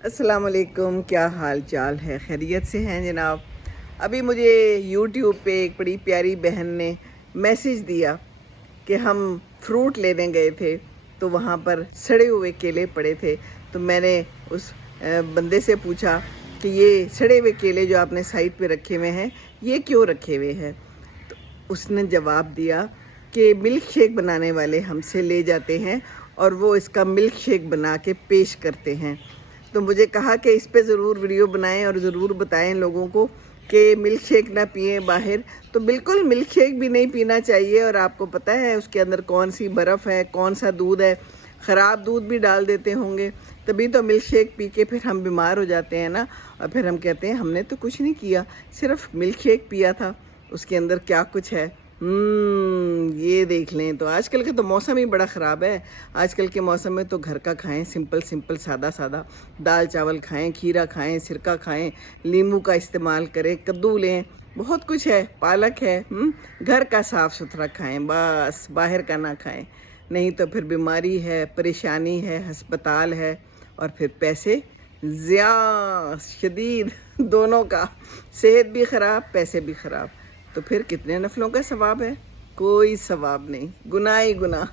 अस्सलाम वालेकुम, क्या हाल चाल है? खैरियत से हैं जनाब? अभी मुझे यूट्यूब पे एक बड़ी प्यारी बहन ने मैसेज दिया कि हम फ्रूट लेने गए थे तो वहाँ पर सड़े हुए केले पड़े थे। तो मैंने उस बंदे से पूछा कि ये सड़े हुए केले जो आपने साइड पे रखे हुए हैं, ये क्यों रखे हुए हैं? तो उसने जवाब दिया कि मिल्क शेक बनाने वाले हमसे ले जाते हैं और वो इसका मिल्क शेक बना के पेश करते हैं। तो मुझे कहा कि इस पे ज़रूर वीडियो बनाएं और ज़रूर बताएं लोगों को कि मिल्क शेक ना पिएं बाहर। तो बिल्कुल मिल्क शेक भी नहीं पीना चाहिए। और आपको पता है उसके अंदर कौन सी बर्फ़ है, कौन सा दूध है, ख़राब दूध भी डाल देते होंगे। तभी तो मिल्क शेक पी के फिर हम बीमार हो जाते हैं ना। और फिर हम कहते हैं हमने तो कुछ नहीं किया, सिर्फ मिल्क शेक पिया था। उसके अंदर क्या कुछ है, ये देख लें। तो आजकल का तो मौसम ही बड़ा ख़राब है। आजकल के मौसम में तो घर का खाएं, सिंपल सिंपल सादा सादा दाल चावल खाएं, खीरा खाएं, सिरका खाएं, नींबू का इस्तेमाल करें, कद्दू लें, बहुत कुछ है, पालक है। घर का साफ़ सुथरा खाएं, बस बाहर का ना खाएं। नहीं तो फिर बीमारी है, परेशानी है, हस्पताल है और फिर पैसे ज़िया शदीद दोनों का। सेहत भी ख़राब, पैसे भी ख़राब। तो फिर कितने नफलों का सवाब है? कोई सवाब नहीं, गुनाह ही गुनाह।